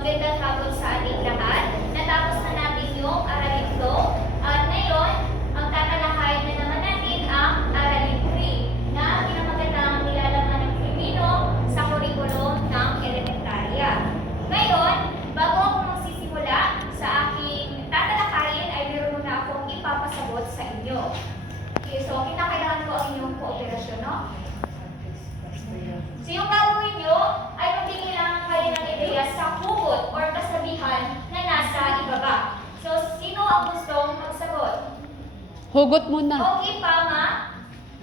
Magandang hapon sa ating lahat. Natapos na natin yung aralin 2. At ngayon, ang tatalakayin na naman natin ang aralin 3 na pinamagatang nilalaman ng krimino sa kurikulum ng elementarya. Ngayon, bago ako magsisimula sa aking tatalakayin ay meron muna akong ipapasabot sa inyo. Okay, so kinakailangan ko ang inyong kooperasyon, no? So yung gagawin nyo ay magbigay lang kayo ng sa hugot or kasabihan na nasa ibaba. So sino ang gustong magsagot? Hugot muna. Okay, Pama?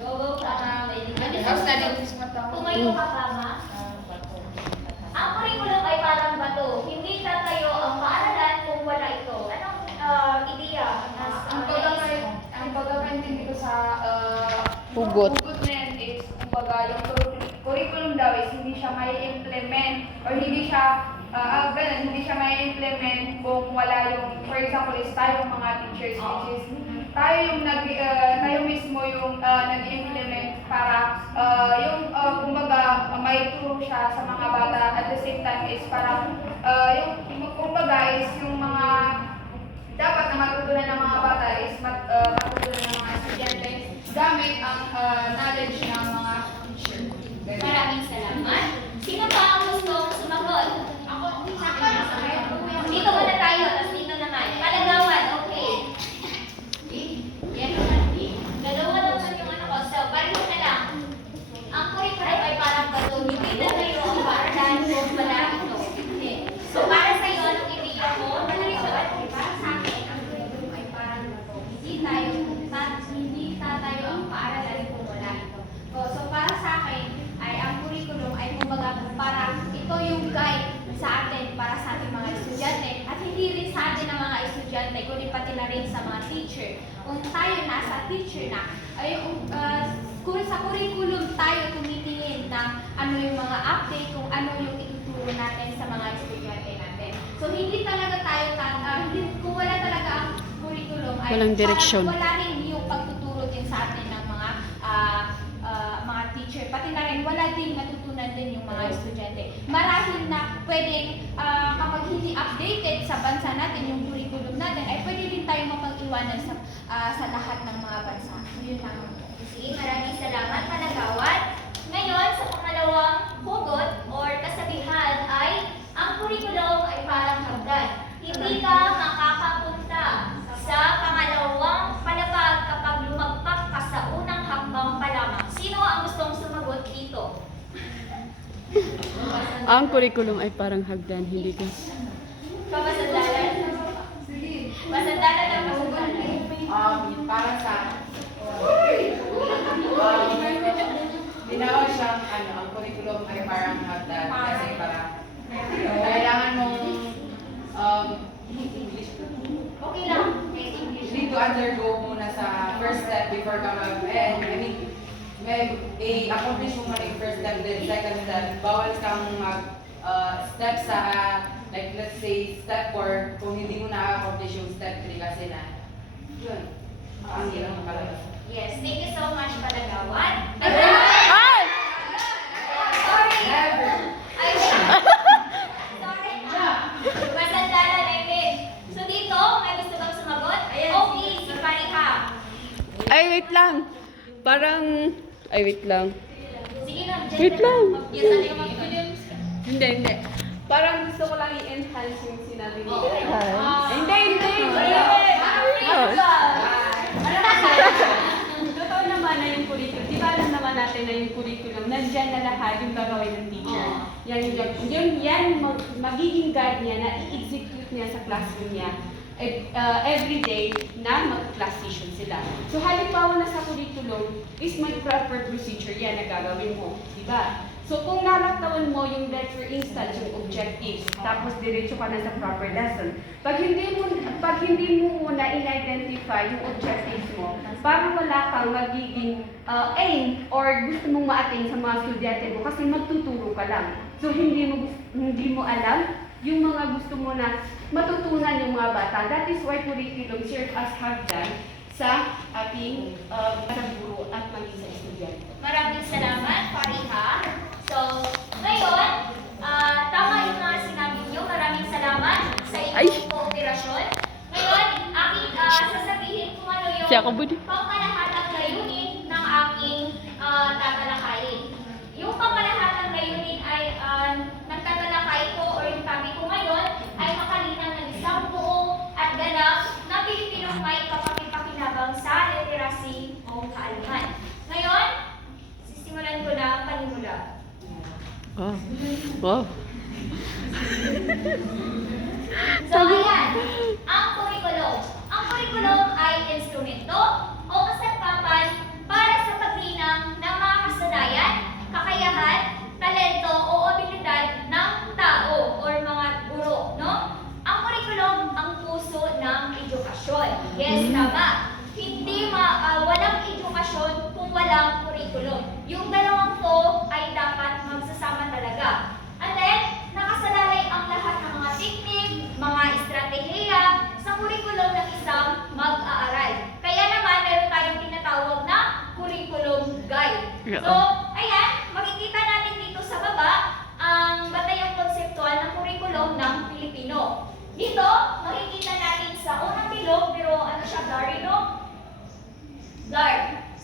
Go, go, Pama. Tumayo ka, Pama. Ang curriculum ay parang bato. Hindi tatayo ang paaralan kung wala ito. Anong ah, ideya? Ang pagkakain, ang pagkakaintindi ko sa uh, Hugot. hugot na yan is, kumbaga, yung curriculum- curriculum daw is hindi siya may implement or hindi siya, uh, ah, ganun, hindi siya may implement kung wala yung, for example, is tayong mga teachers, which is, tayo yung nag, uh, tayo mismo yung uh, nag-implement para uh, yung, uh, kumbaga, uh, may turo siya sa mga bata at the same time is parang, uh, yung, kumbaga, is yung mga dapat na matutunan ng mga bata is mat, uh, matutunan ng mga estudyante gamit ang uh, knowledge ng mga teacher. Maraming salamat. Sino pa ang gustong sumagot? Ako, saka, Dito muna tayo, tapos dito naman. Palagawan, okay. Yan naman. Dalawa naman yung ano ko. So, pareho na lang. Ang curriculum ay parang bato. Hindi na kayo ang paaralan kung wala ito. Okay. So, para sa iyo, anong ideya mo? Madali ko, at para sa akin, ang curriculum ay parang bato. Hindi tayo, ta- hindi tatayo ang paaralan kung wala ito. O, so, para sa akin, ay ang curriculum ay kumbaga parang ito yung guide sa atin para sa ating mga estudyante at hindi rin sa atin ng mga estudyante kundi pati na rin sa mga teacher. Kung tayo nasa teacher na, ay uh, kung sa curriculum tayo tumitingin na ano yung mga update, kung ano yung ituturo natin sa mga estudyante natin. So hindi talaga tayo, ta- ah, hindi, kung wala talaga ang curriculum ay Walang direksyon. wala rin yung pagtuturo din sa atin ng mga ah, ah, mga teacher. Pati na rin, wala din matutunan din yung mga estudyante. Marahil na pwedeng ah, kapag hindi updated sa bansa natin yung curriculum natin, ay pwede din mapag-iwanan sa, ah, sa lahat ng mga bansa. Yun lang. Sige, maraming salamat, Managawan. Ngayon, sa pangalawang hugot or kasabihan ay ang curriculum ay parang hagdan. Hindi ka makakapunta sa pangalawang palapag kapag lumagpak ka sa unang hakbang pa lamang. Sino ang gustong sumagot dito? Ang curriculum ay parang hagdan, hindi ka. Kapasandalan? Pasandalan ang pasandalan. Um, para sa um, ginawa siyang ano, ang curriculum ay parang hagdan. Kasi para kailangan mong um, English. Okay lang. English. need to undergo muna sa first step before ka mag and I mean may i-accomplish mo muna yung first step then second step. Bawal kang mag uh, step sa like let's say step 4 kung hindi mo na-accomplish yung step 3 kasi na yun ang hirap makalabas Yes, thank you so much, Palagawan. Ay! Ay! Sorry! Ay, sorry. Pasandalan, I mean. So dito, may gusto bang sumagot? Okay, si Pariha. Ay, wait lang. Parang... Ay, wait lang. Sige na, Jen. Wait lang. Yes, ano yung Hindi, hindi. Parang gusto ko lang i-enhance yung sinabi ni. Ah, Hindi, hindi, hindi. Totoo naman na yung curriculum. Di ba alam naman natin na yung curriculum, nandyan na lahat yung gagawin ng teacher. Yan yung, yun, yan mag, magiging guide niya na i-execute niya sa classroom niya eh, uh, every day na mag-class session sila. So halimbawa na sa curriculum is may proper procedure yan na gagawin mo. Di ba? So kung lalaktawan mo yung for instance yung objectives, tapos diretso ka na sa proper lesson. Pag hindi mo pag hindi mo muna in-identify yung objectives mo, parang wala kang magiging uh, aim or gusto mong ma-attain sa mga estudyante mo kasi magtuturo ka lang. So hindi mo hindi mo alam yung mga gusto mo na matutunan yung mga bata. That is why curriculum serves as hagdan sa ating uh, guro at maging sa estudyante. Maraming salamat, Pariha. So, ngayon, uh, tama yung mga sinabi niyo. Maraming salamat sa inyong kooperasyon. Ngayon, aking uh, sasabihin kung ano yung pangkalahatang layunin ng aking uh, tatalakayin. Yung pangkalahatang layunin ay uh, ng tatalakay ko or yung topic ko ngayon ay makalinang ng isang buo at ganap na Pilipinong may kapakipakinabang sa literasi o kaalaman. Ngayon, sisimulan ko na panimula. Oh. Wow. So, ayan, ang kurikulum. Ang kurikulum ay instrumento o kasangkapan para sa paglinang ng mga kasanayan, kakayahan, talento o abilidad ng tao or mga guro, no? Ang kurikulum ang puso ng edukasyon. Yes, tama. Hindi ma, ah, walang edukasyon kung walang kurikulum. Yung dalawang to ay dapat magsasama talaga. And then, nakasalalay ang lahat ng mga teknik, mga estratehiya sa kurikulum ng isang mag-aaral. Kaya naman, meron tayong tinatawag na curriculum guide. Yeah. So, ayan, makikita natin dito sa baba ang batayang konseptual ng curriculum ng Pilipino. Dito, makikita natin sa unang bilog, pero ano siya, blurry, no?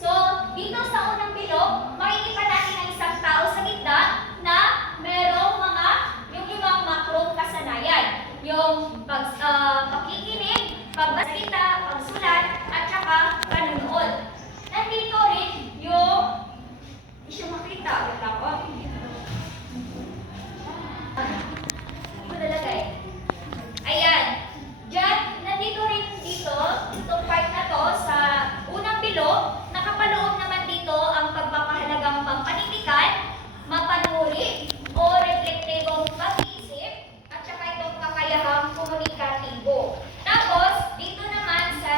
So, dito sa unang bilog, makikita natin ang isang tao sa gitna na merong mga, yung ibang macro kasanayan. Yung pag, ah, pakikinig, pagbasalita, pagsulat, at saka panunood. Nandito rin yung, hindi siya makita, wait lang oh. ako. Ito nalagay. Ayan. Diyan, nandito rin dito, itong part na to, sa unang bilog, nakapaloob naman dito ang pagpapahalagang pampanitikan, mapanuri, o reflektibong pag-iisip, at saka itong kakayahang komunikatibo. Tapos, dito naman sa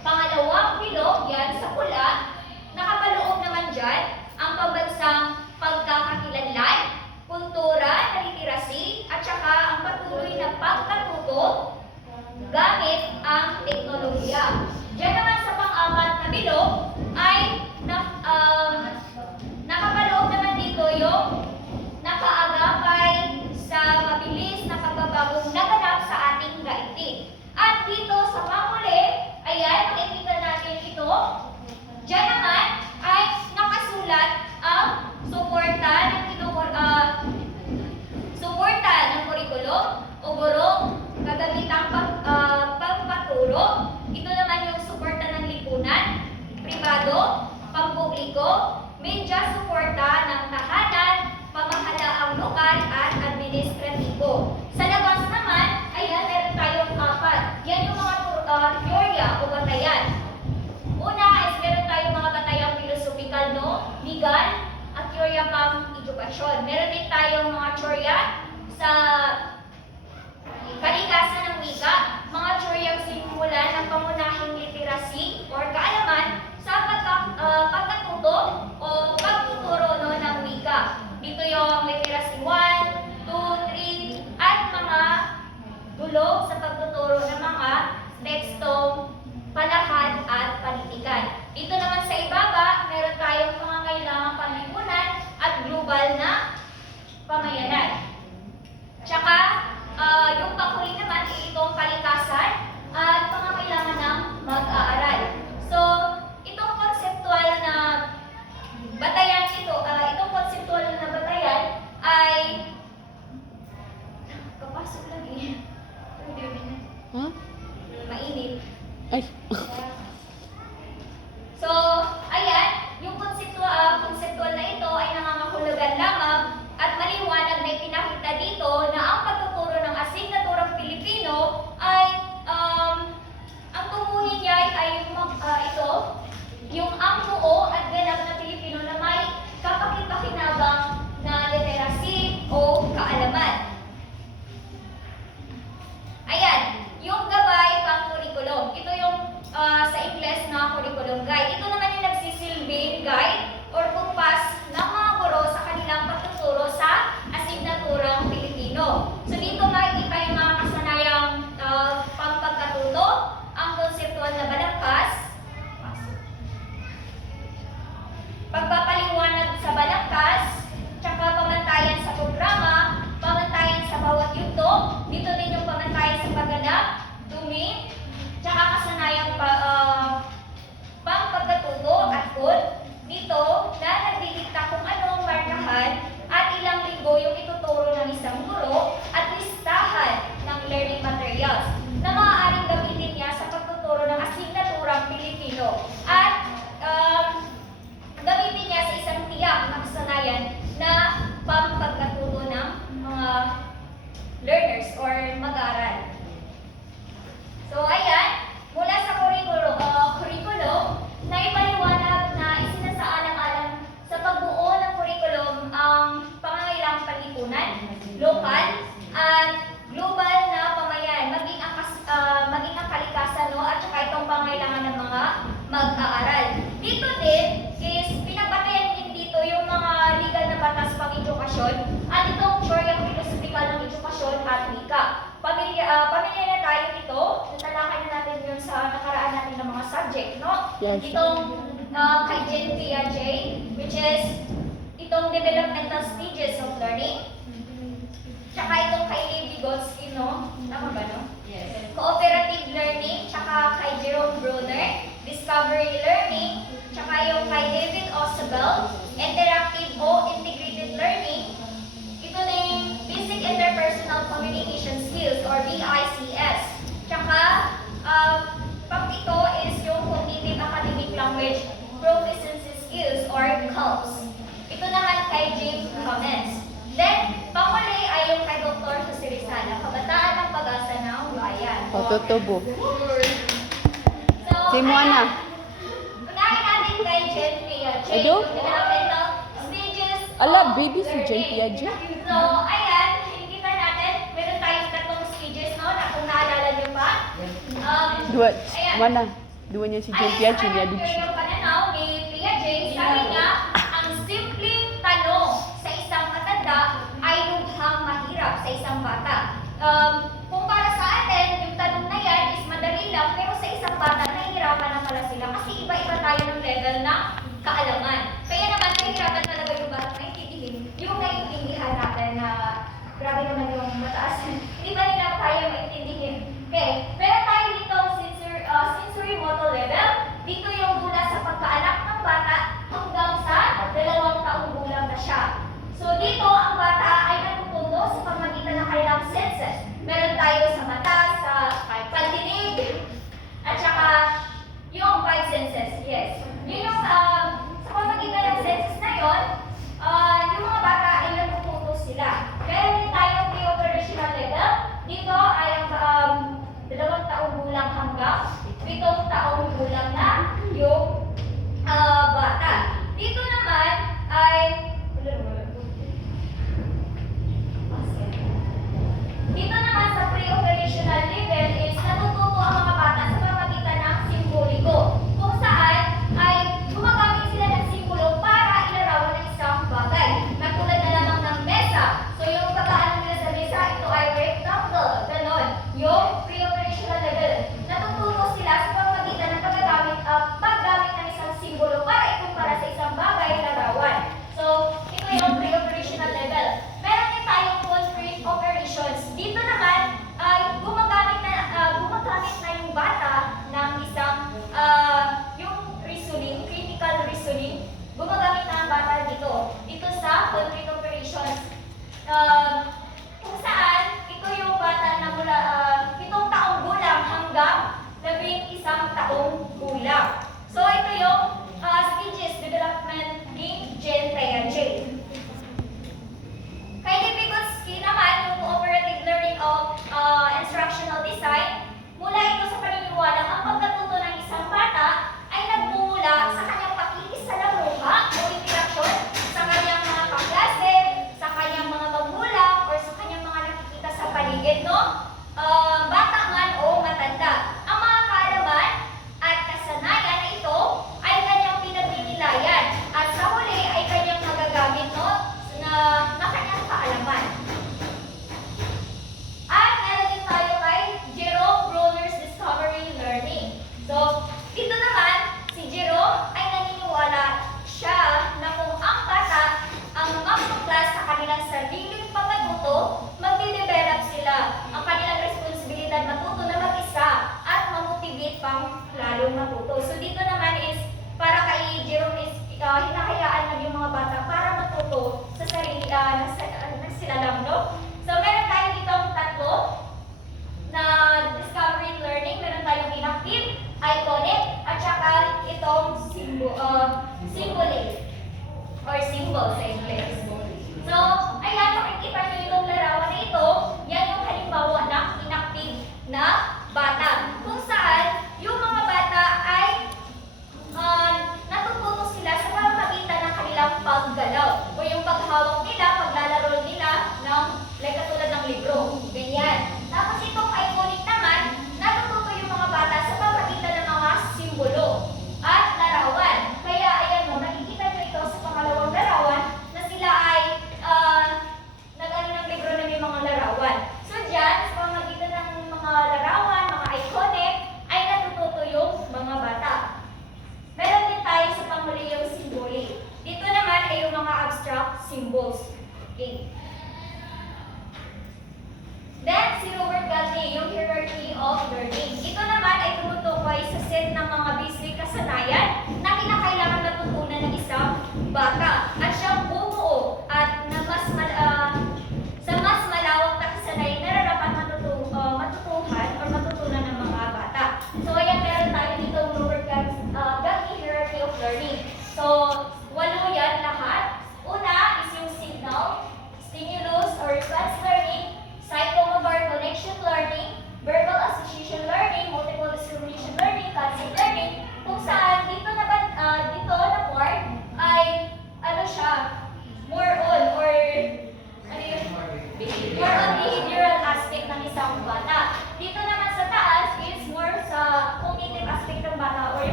pangalawang bilog, yan sa pula, nakapaloob naman dyan ang pambansang pagkakakilanlan, kultura, na literasi, at saka ang patuloy na pagkatuto gamit ang teknolohiya. Diyan naman sa pang-apat na bilog ay na, um, nakapaloob naman dito yung nakaagapay sa mabilis na pagbabagong naganap sa ating daigdig. At dito sa panguli, ayan, makikita natin ito. Diyan naman ay nakasulat ang suporta ng kinukor, ah, suporta ng kurikulum o guro, kagamitang pag, ah, pagpaturo. Ito naman yung suporta ng lipunan, pribado, pampubliko, media suporta ng tahanan, pamahalaang lokal at administratibo. Sa labas naman, ayan, meron tayong apat. Yan yung mga uh, teorya o batayan. Una is meron tayong mga batayang philosophical, no? Legal, at teorya pang edukasyon. Meron din tayong mga teorya sa kalikasan ng wika, mga teoryang sinimulan ng pangunahing literacy or kaalaman sa pagka, ah, pagkatuto o pagtuturo no, ng wika. Dito yung literacy 1, dulog sa pagtuturo ng mga tekstong palahad at panitikan. Dito naman sa ibaba, meron tayong pangangailangan subject, no? Yes. Itong ah, kay Jen Piaget, which is itong developmental stages of learning. Tsaka itong kay Lev Vygotsky, no? Tama ba, no? Yes. Cooperative learning, tsaka kay Jerome Bruner, discovery learning, tsaka yung kay David Osabel, interactive o integrated learning. Ito na yung basic interpersonal communication skills or BICS. Tsaka, um, pag ito is yung cognitive academic language proficiency skills or CALPS. Ito naman kay James Cummins. Then, panguli ay yung kay Dr. Jose Rizal, kabataan ng pag-asa ng bayan. Patutubo. Si Moana. Unahin natin kay Jen? Developmental stages. Ala, baby si Jen learning. Piaget. So, ayan, kita natin, meron tayong tatlong stages, no, na kung naalala niyo pa. Um, Dua, ayan. mana? Dua niya si Jen Piaget niya Ayon Duchi. sa kanyang pananaw ni Piaget, sabi niya, ang simpleng tanong sa isang matanda ay lubhang mahirap sa isang bata. Um, kung para sa atin, yung tanong na yan is madali lang, pero sa isang bata, nahihirapan na pala sila kasi iba-iba tayo ng level ng kaalaman. Kaya naman, nahihirapan talaga yung bata maintindihin. Yung naiintindihan natin na grabe naman yung mataas. Hindi ba nila kaya maintindihin? Okay, meron tayo dito sensory, uh, sensory motor level. Dito yung mula sa pagkaanak ng bata hanggang sa dalawang taong gulang na siya. So dito, ang bata ay natututo sa pamagitan ng kanilang senses. Meron tayo sa mata, sa pandinig, at saka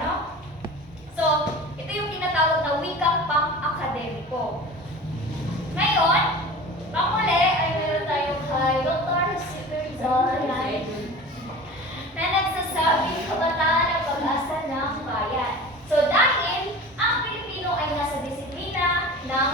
no? So, ito yung tinatawag na wikang pang-akademiko. Ngayon, panguli ay meron tayong kay Dr. Silver Zolman na nagsasabi kabataan ang pag-asa ng bayan. So, dahil ang Pilipino ay nasa disiplina ng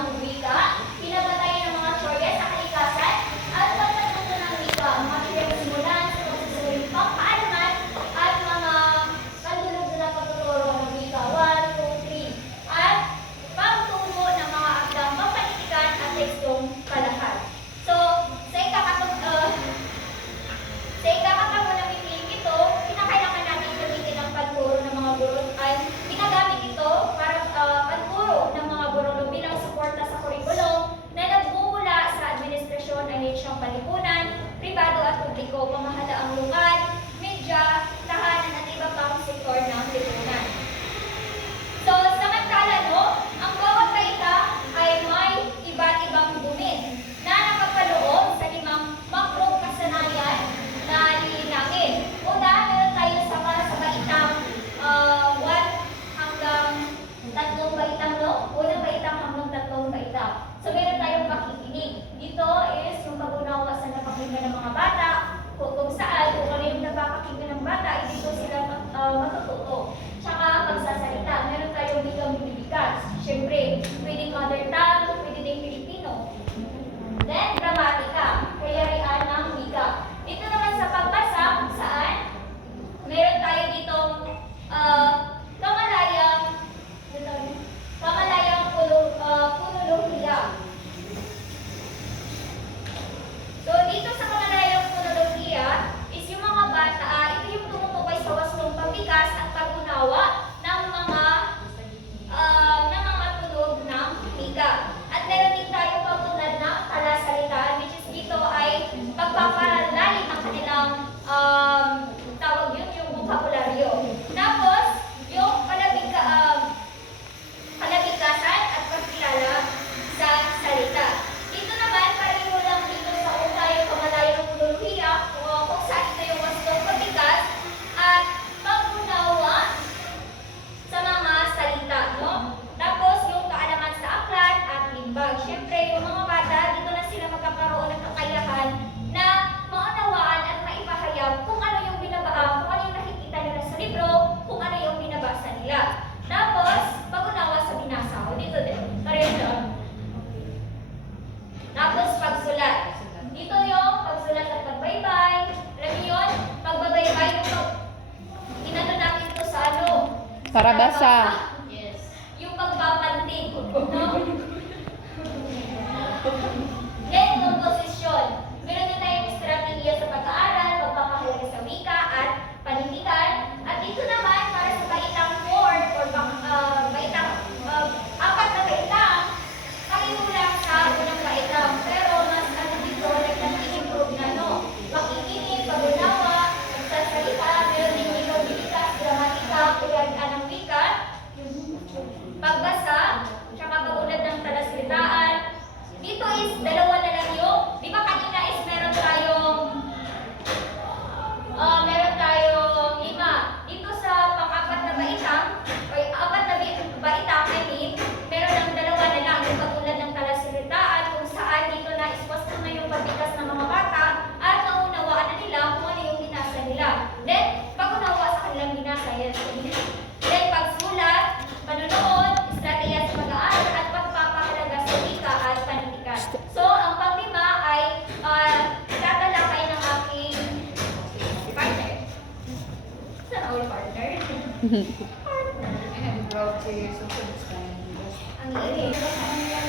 Para